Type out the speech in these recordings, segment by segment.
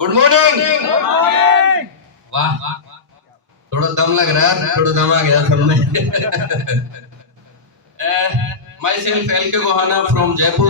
Good morning. वाह, थोड़ा दम लग रहा है, थोड़ा दम आ गया सब में। Myself LK Gohana from Jaipur.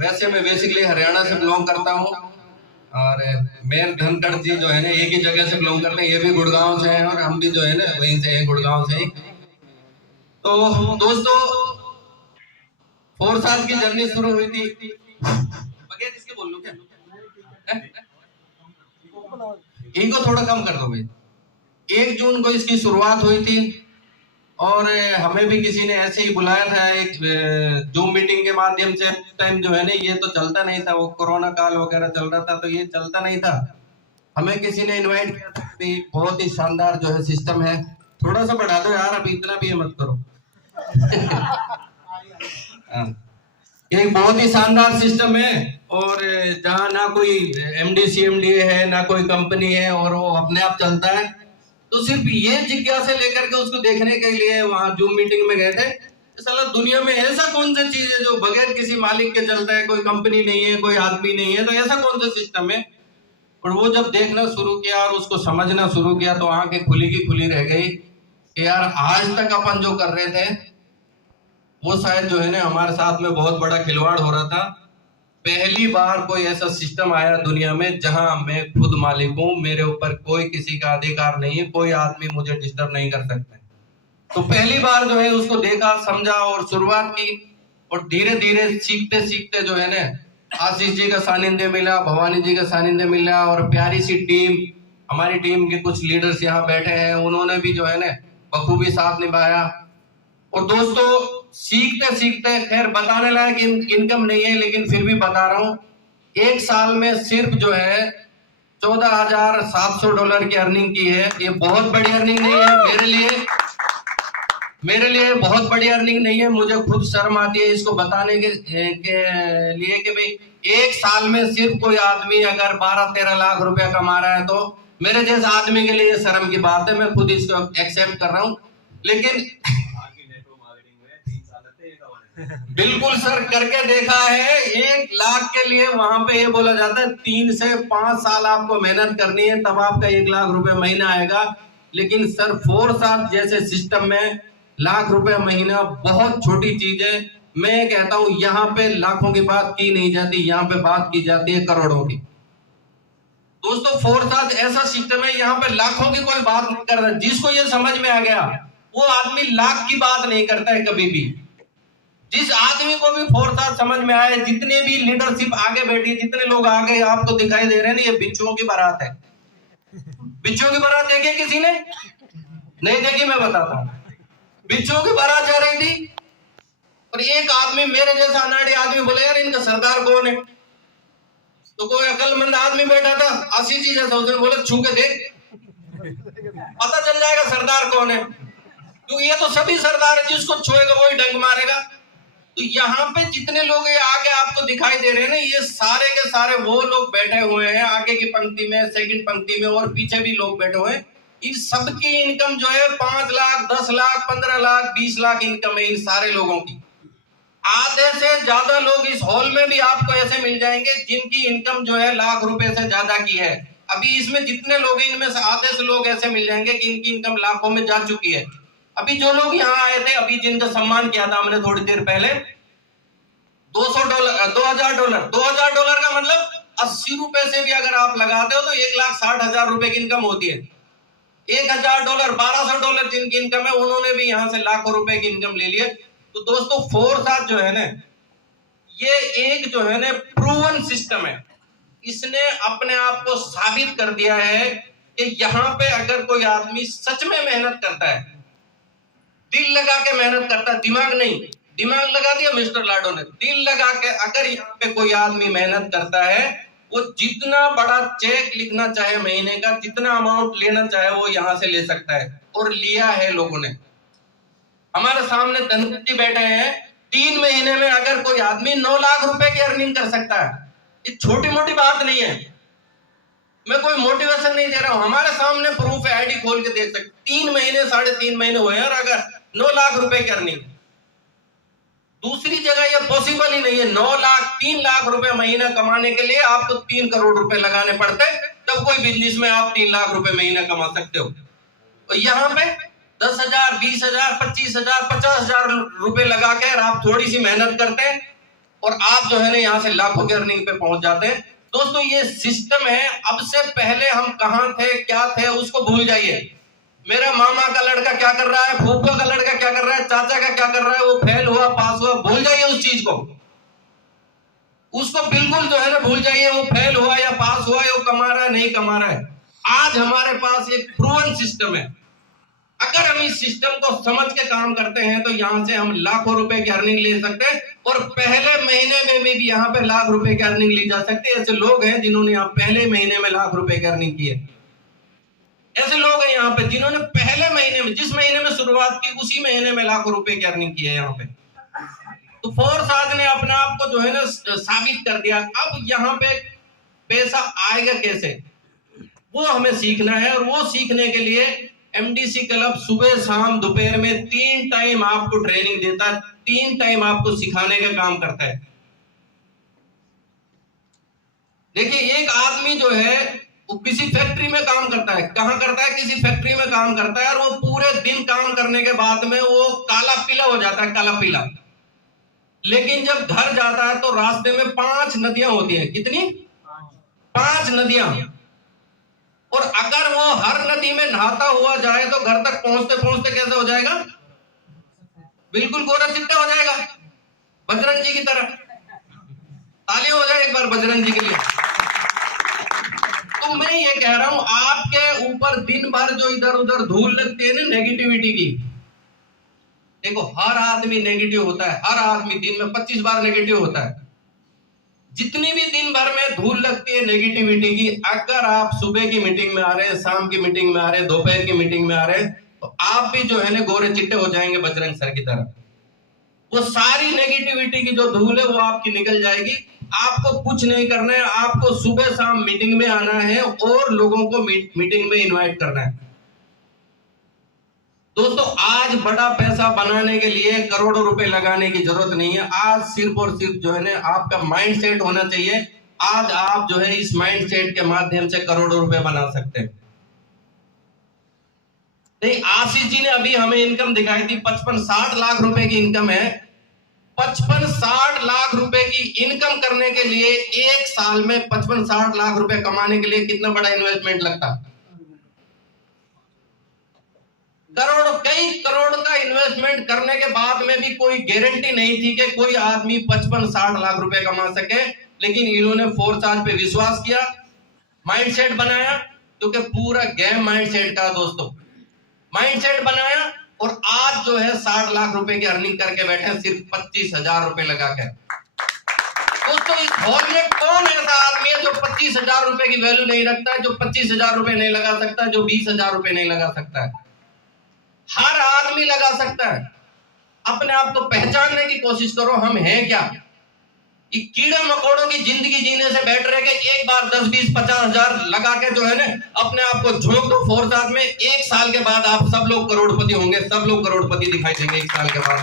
वैसे मैं बेसिकली हरियाणा से बिलोंग करता हूँ और मेयर धनखड़ जी जो है ना एक ही जगह से बिलोंग करते हैं, ये भी गुड़गांव से हैं और हम भी जो है ना वहीं से हैं, गुड़गांव से ही। तो दोस्तों 4 साल की जर्नी शुरू हुई थी बगैर इसके बोल लूं क्या? इनको थोड़ा कम कर दो भाई। 1 जून को इसकी शुरुआत हुई थी और हमें भी किसी ने ऐसे ही बुलाया था एक जूम मीटिंग के माध्यम से। टाइम जो है ना ये तो चलता नहीं था, वो कोरोना काल वगैरह चल रहा था तो ये चलता नहीं था। हमें किसी ने इनवाइट किया था। बहुत ही शानदार जो है सिस्टम है। थोड़ा सा बढ़ा दो यार, अभी इतना भी मत करो। ये बहुत ही शानदार सिस्टम है और जहाँ ना कोई एमडी सीएमडी है ना कोई कंपनी है और वो अपने आप चलता है। तो सिर्फ ये जिज्ञासा लेकर के उसको देखने के लिए वहां जूम मीटिंग में गए थे। साला दुनिया में ऐसा कौन सा चीज है जो बगैर किसी मालिक के चलता है? कोई कंपनी नहीं है, कोई आदमी नहीं है, तो ऐसा कौन सा सिस्टम है? और वो जब देखना शुरू किया और उसको समझना शुरू किया तो आंखें खुली की खुली रह गई कि यार आज तक अपन जो कर रहे थे वो शायद जो है ना हमारे साथ में बहुत बड़ा खिलवाड़ हो रहा था। पहली बार कोई ऐसा सिस्टम आया दुनिया में जहां मैं खुद मालिक हूं, मेरे ऊपर कोई किसी का अधिकार नहीं है, कोई आदमी मुझे डिस्टर्ब नहीं कर सकता। तो पहली बार जो है उसको देखा, समझा और शुरुआत की और धीरे धीरे सीखते सीखते जो है ना आशीष जी का सानिध्य मिला, भवानी जी का सानिध्य मिला और प्यारी सी टीम, हमारी टीम के कुछ लीडर्स यहाँ बैठे हैं, उन्होंने भी जो है ना बखूबी साथ निभाया। और दोस्तों सीखते सीखते, खैर बताने लायक इनकम नहीं है लेकिन फिर भी बता रहा हूँ, 1 साल में सिर्फ जो है $14,700 की अर्निंग की है। ये बहुत बड़ी अर्निंग नहीं है मेरे लिए बहुत बड़ी अर्निंग नहीं है। मुझे खुद शर्म आती है इसको बताने के लिए कि भाई 1 साल में सिर्फ कोई आदमी अगर 12-13 लाख रुपया कमा रहा है तो मेरे जैसे आदमी के लिए शर्म की बात है। मैं खुद इसको एक्सेप्ट कर रहा हूँ लेकिन बिल्कुल सर करके देखा है। 1 लाख के लिए वहां पे ये बोला जाता है 3 से 5 साल आपको मेहनत करनी है तब आपका 1 लाख रुपए महीना आएगा। लेकिन सर 4 साल जैसे सिस्टम में लाख रुपए महीना बहुत छोटी चीज है। मैं कहता हूं यहाँ पे लाखों की बात की नहीं जाती, यहाँ पे बात की जाती है करोड़ों की। दोस्तों 4 साल ऐसा सिस्टम है, यहाँ पे लाखों की कोई बात नहीं कर रहा। जिसको ये समझ में आ गया वो आदमी लाख की बात नहीं करता है कभी भी। जिस आदमी को भी 4 साल समझ में आए, जितने भी लीडरशिप आगे बैठी, जितने लोग आगे आपको दिखाई दे रहे हैं ना, ये बिच्छुओं की बारात है। बिच्छुओं की बारात देखी किसी ने? नहीं देखी? मैं बताता हूँ। बिच्छुओं की बारात जा रही थी और एक आदमी मेरे जैसा अनाड़ी आदमी बोले यार इनका सरदार कौन है? तो कोई अकलमंद आदमी बैठा था आशीष जी जैसा, उसने बोला छू के देख पता चल जाएगा सरदार कौन है। क्योंकि ये तो सभी सरदार है, जिसको छुएगा वही डंक मारेगा। तो यहाँ पे जितने लोग ये आगे आपको दिखाई दे रहे हैं ना, ये सारे के सारे वो लोग बैठे हुए हैं आगे की पंक्ति में, सेकंड पंक्ति में और पीछे भी लोग बैठे हुए हैं। इन सबकी इनकम जो है 5 लाख, 10 लाख, 15 लाख, 20 लाख इनकम है इन सारे लोगों की। आधे से ज्यादा लोग इस हॉल में भी आपको ऐसे मिल जाएंगे जिनकी इनकम जो है लाख रुपए से ज्यादा की है। अभी इसमें जितने लोग हैं इनमें से आधे से लोग ऐसे मिल जाएंगे कि इनकी इनकम लाखों में जा चुकी है। अभी जो लोग यहाँ आए थे, अभी जिनका सम्मान किया था हमने थोड़ी देर पहले, $200, $2000 का मतलब 80 रुपए से भी अगर आप लगाते हो तो 1,60,000 रुपए की इनकम होती है। $1000, $1200 जिनकी इनकम है उन्होंने भी यहाँ से लाखों रुपए की इनकम ले लिए। तो दोस्तों 4 साल जो है ना, ये एक जो है ना प्रूवन सिस्टम है। इसने अपने आप को साबित कर दिया है कि यहाँ पे अगर कोई आदमी सच में मेहनत करता है, दिल लगा के मेहनत करता है, दिमाग नहीं, दिमाग लगा दिया मिस्टर लाडो ने, दिल लगा के अगर यहाँ पे कोई आदमी मेहनत करता है, वो जितना बड़ा चेक लिखना चाहे महीने का, जितना अमाउंट लेना चाहे वो यहाँ से ले सकता है और लिया है लोगों ने। हमारे सामने धनखड़ जी बैठे हैं, 3 महीने में अगर कोई आदमी 9 लाख रुपए की अर्निंग कर सकता है, ये छोटी मोटी बात नहीं है। मैं कोई मोटिवेशन नहीं दे रहा हूं, हमारे सामने प्रूफ है, आईडी खोल के देख सकते। 3 महीने 3.5 महीने हुए और अगर 9 लाख रुपए की अर्निंग। दूसरी जगह ये पॉसिबल ही नहीं है। 9 लाख 3 लाख रुपए महीना कमाने के लिए आपको 3 करोड़ रुपए लगाने पड़ते हैं, तब कोई बिजनेस में आप 3 लाख रुपए महीना कमा सकते हो। और यहाँ पे 10,000, 20,000, 25,000, 50,000 रुपए लगा कर आप थोड़ी सी मेहनत करते हैं और आप जो है ना यहाँ से लाखों की अर्निंग पे पहुंच जाते हैं। दोस्तों ये सिस्टम है। अब से पहले हम कहाँ थे, क्या थे, उसको भूल जाइए। मेरा मामा का लड़का क्या कर रहा है, फूफा का लड़का क्या कर रहा है, चाचा का क्या कर रहा है, वो फेल हुआ पास हुआ, भूल जाइए उस चीज को। उसको बिल्कुल जो है ना भूल जाइए। वो फेल हुआ या पास हुआ, वो कमा रहा है नहीं कमा रहा है। आज हमारे पास एक प्रूवन सिस्टम है। अगर हम इस सिस्टम को समझ के काम करते हैं तो यहाँ से हम लाखों रुपए की अर्निंग ले सकते हैं और पहले महीने में भी यहाँ पे लाख रुपए की अर्निंग ली जा सकती है। ऐसे लोग हैं जिन्होंने यहाँ पहले महीने में लाख रुपए की अर्निंग की है। ऐसे लोग हैं यहाँ पे जिन्होंने पहले महीने में, जिस महीने में शुरुआत की, उसी महीने में लाखों रुपए की अर्निंग की है यहाँ पे। तो फोर्स आज ने अपने आप को जो है ना साबित कर दिया। अब यहाँ पे पैसा आएगा कैसे, वो हमें सीखना है। और वो सीखने के लिए एमडीसी क्लब सुबह शाम दोपहर में 3 टाइम आपको ट्रेनिंग देता है, 3 टाइम आपको सिखाने का काम करता है। देखिए एक आदमी जो है वो किसी फैक्ट्री में काम करता है। कहां करता है? किसी फैक्ट्री में काम करता है। और वो पूरे दिन काम करने के बाद में वो काला पीला हो जाता है, काला पीला। लेकिन जब घर जाता है तो रास्ते में 5 नदियां होती हैं। कितनी? 5 नदियां। और अगर वो हर नदी में नहाता हुआ जाए तो घर तक पहुंचते पहुंचते कैसे हो जाएगा? बिल्कुल गोरा चिट्टा हो जाएगा, बजरंग जी की तरह। तालियां हो जाए एक बार बजरंग जी के लिए। तो मैं ये कह रहा हूं, आपके ऊपर दिन भर जो इधर उधर धूल लगती है ना नेगेटिविटी की, देखो हर आदमी नेगेटिव होता है। हर आदमी दिन में 25 बार नेगेटिव होता है। जितनी भी दिन भर में धूल लगती है नेगेटिविटी की, अगर आप सुबह की मीटिंग में आ रहे हैं, शाम की मीटिंग में आ रहे हैं, दोपहर की मीटिंग में आ रहे हैं, तो आप भी जो है ना गोरे चिट्टे हो जाएंगे बजरंग सर की तरह। वो सारी नेगेटिविटी की जो धूल है वो आपकी निकल जाएगी। आपको कुछ नहीं करना है, आपको सुबह शाम मीटिंग में आना है और लोगों को मीटिंग में इनवाइट करना है। दोस्तों आज बड़ा पैसा बनाने के लिए करोड़ों रुपए लगाने की जरूरत नहीं है। आज सिर्फ और सिर्फ जो है ना आपका माइंड सेट होना चाहिए। आज आप जो है इस माइंड सेट के माध्यम से करोड़ों रुपए बना सकते हैं। नहीं, आशीष जी ने अभी हमें इनकम दिखाई थी, 55-60 लाख रुपए की इनकम है। 55-60 लाख रुपए की इनकम करने के लिए एक साल में 55-60 लाख रुपए कमाने के लिए कितना बड़ा इन्वेस्टमेंट लगता? करोड़, कई करोड़ का इन्वेस्टमेंट करने के बाद में भी कोई गारंटी नहीं थी कि कोई आदमी 55-60 लाख रुपए कमा सके। लेकिन इन्होंने फोर्स आज पे विश्वास किया, माइंडसेट बनाया, क्योंकि पूरा गेम माइंडसेट का दोस्तों। माइंडसेट बनाया और आज जो है 60 लाख रुपए की अर्निंग करके बैठे सिर्फ 25,000 रुपए लगा के। दोस्तों इस हॉल में कौन ऐसा आदमी है जो 25,000 रुपए की वैल्यू नहीं रखता है, जो 25,000 रुपए नहीं लगा सकता, जो 20,000 रुपए नहीं लगा सकता है? हर आदमी लगा सकता है। अपने आप को पहचानने की कोशिश करो, हम हैं क्या? ये कीड़े मकोड़ों की जिंदगी जीने से बेटर है कि एक बार 10, 20, 50,000 लगा के जो है ना अपने आप को झोंक दो फोर्स में। 1 साल के बाद आप सब लोग करोड़पति होंगे, सब लोग करोड़पति दिखाई देंगे 1 साल के बाद।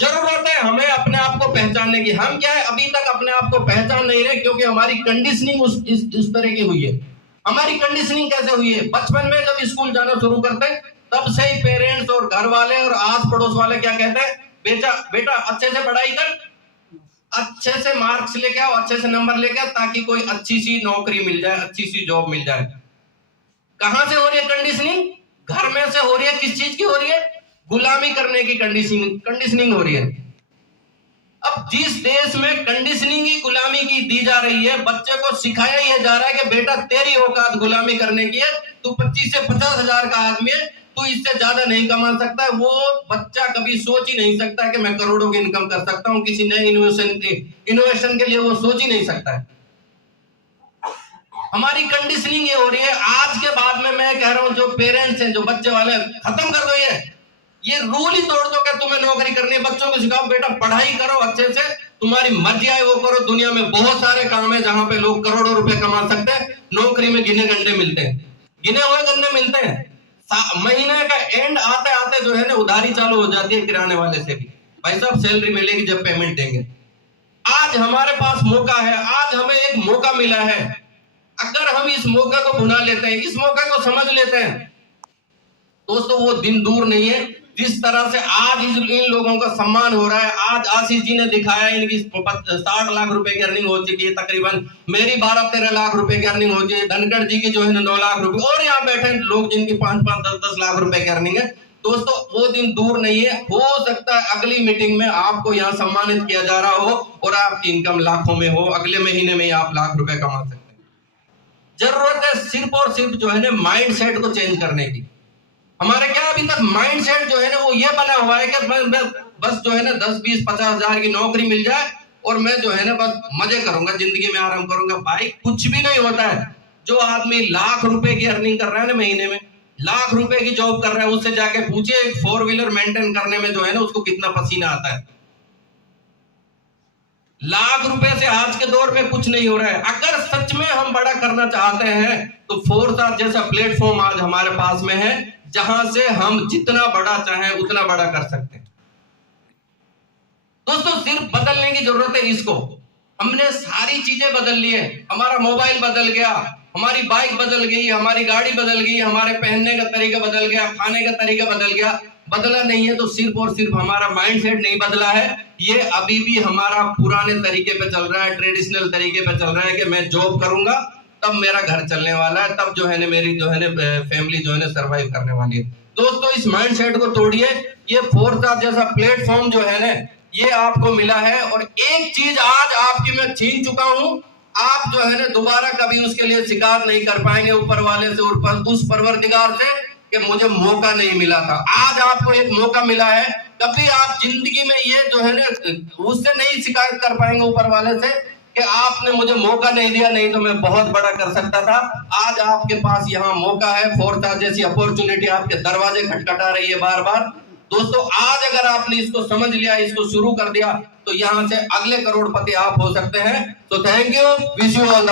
जरूरत है हमें अपने आप को पहचानने की। हम क्या है, अभी तक अपने आप को पहचान नहीं रहे, क्योंकि हमारी कंडीशनिंग उस तरह की हुई है। हमारी कंडीशनिंग कैसे हुई है? बचपन में जब स्कूल जाना शुरू करते हैं तब से ही पेरेंट्स और घर वाले और आस पड़ोस वाले क्या कहते हैं? बेटा अच्छे से पढ़ाई कर, अच्छे से मार्क्स लेके आओ, अच्छे से नंबर लेके आओ, ताकि कोई अच्छी सी नौकरी मिल जाए, अच्छी सी जॉब मिल जाए। कहां से हो रही है कंडीशनिंग? घर में से हो रही है। किस चीज की हो रही है? गुलामी करने की कंडीशनिंग हो रही है। अब जिस देश में कंडीशनिंग ही गुलामी की दी जा रही है, बच्चे को सिखाया यह जा रहा है कि बेटा तेरी औकात गुलामी करने की है, तू 25 से 50,000 का आदमी है, तू इससे ज्यादा नहीं कमा सकता है। वो बच्चा कभी सोच ही नहीं सकता कि मैं करोड़ों की इनकम कर सकता हूं। किसी नए इनोवेशन के लिए वो सोच ही नहीं सकता है। हमारी कंडीशनिंग ये हो रही है। आज के बाद में मैं कह रहा हूं, जो पेरेंट्स हैं, जो बच्चे वाले, खत्म कर दो ये रूल ही तोड़ दो कि तुम्हें नौकरी करनी है। बच्चों को सिखाओ बेटा पढ़ाई करो अच्छे से, तुम्हारी मर्जी आए वो करो। दुनिया में बहुत सारे काम है जहां पे लोग करोड़ों रुपए कमा सकते हैं। नौकरी में गिने गंडे मिलते हैं, गिने हुए गंडे मिलते हैं। महीने का एंड आते आते जो है ना उधारी चालू हो जाती है किराने वाले से भी, भाई साहब सैलरी मिलेगी जब पेमेंट देंगे। आज हमारे पास मौका है, आज हमें एक मौका मिला है, अगर हम इस मौके को भुना लेते हैं, इस मौके को समझ लेते हैं दोस्तों, वो दिन दूर नहीं है जिस तरह से आज इन लोगों का सम्मान हो रहा है। आज आशीष जी ने दिखाया, इनकी 60 लाख रुपए की अर्निंग हो चुकी है तकरीबन, मेरी 12-13 लाख रुपए की अर्निंग हो चुकी है, धनखड़ जी की जो है 9 लाख रुपए, और यहाँ बैठे लोग जिनकी 5-5, 10-10 लाख रुपए की अर्निंग है। दोस्तों वो दिन दूर नहीं है, हो सकता है अगली मीटिंग में आपको यहाँ सम्मानित किया जा रहा हो और आपकी इनकम लाखों में हो, अगले महीने में आप लाख रुपए कमा सकते हैं। जरूरत है सिर्फ और सिर्फ जो है ना माइंड सेट को चेंज करने की। हमारे क्या अभी तक माइंड सेट जो है ना वो ये बना हुआ है कि मैं बस जो है ना 10-20-50 हजार की नौकरी मिल जाए और मैं जो है ना बस मजे करूंगा, जिंदगी में आराम करूंगा। भाई कुछ भी नहीं होता है। जो आदमी लाख रुपए की अर्निंग कर रहा है ना महीने में, लाख रुपए की जॉब कर रहा है, उससे जाके पूछिए एक 4 व्हीलर मेंटेन करने में जो है ना उसको कितना पसीना आता है। लाख रुपए से आज के दौर में कुछ नहीं हो रहा है। अगर सच में हम बड़ा करना चाहते हैं तो फोरसाथ जैसा प्लेटफॉर्म आज हमारे पास में है, जहां से हम जितना बड़ा चाहें उतना बड़ा कर सकते हैं। दोस्तों सिर्फ बदलने की जरूरत है इसको। हमने सारी चीजें बदल ली है, हमारा मोबाइल बदल गया, हमारी बाइक बदल गई, हमारी गाड़ी बदल गई, हमारे पहनने का तरीका बदल गया, खाने का तरीका बदल गया। बदला नहीं है तो सिर्फ और सिर्फ हमारा माइंडसेट नहीं बदला है। ये अभी भी हमारा पुराने तरीके पे चल रहा है, ट्रेडिशनल तरीके पे चल रहा है कि मैं जॉब करूंगा तब मेरा घर चलने वाला है, तब जो है ना मेरी जो है ना फैमिली जो है ना सर्वाइव करने वाली है। दोस्तों इस माइंडसेट को तोड़िए। ये फोरसाथ जैसा प्लेटफॉर्म जो है ना ये आपको मिला है, और एक चीज आज आपकी मैं छीन चुका हूं, आप जो है ना दोबारा कभी उसके लिए शिकायत नहीं कर पाएंगे ऊपर वाले से, उस परवरदिगार से कि मुझे मौका नहीं मिला था। आज आपको एक मौका मिला है, कभी आप जिंदगी में ये जो है ना उससे नहीं शिकायत कर पाएंगे ऊपर वाले से कि आपने मुझे मौका नहीं दिया, नहीं तो मैं बहुत बड़ा कर सकता था। आज आपके पास यहाँ मौका है, फोरसाथ जैसी अपॉर्चुनिटी आपके दरवाजे खटखटा रही है बार बार। दोस्तों आज अगर आपने इसको समझ लिया, इसको शुरू कर दिया, तो यहाँ से अगले करोड़पति आप हो सकते हैं। तो thank you, wish you all the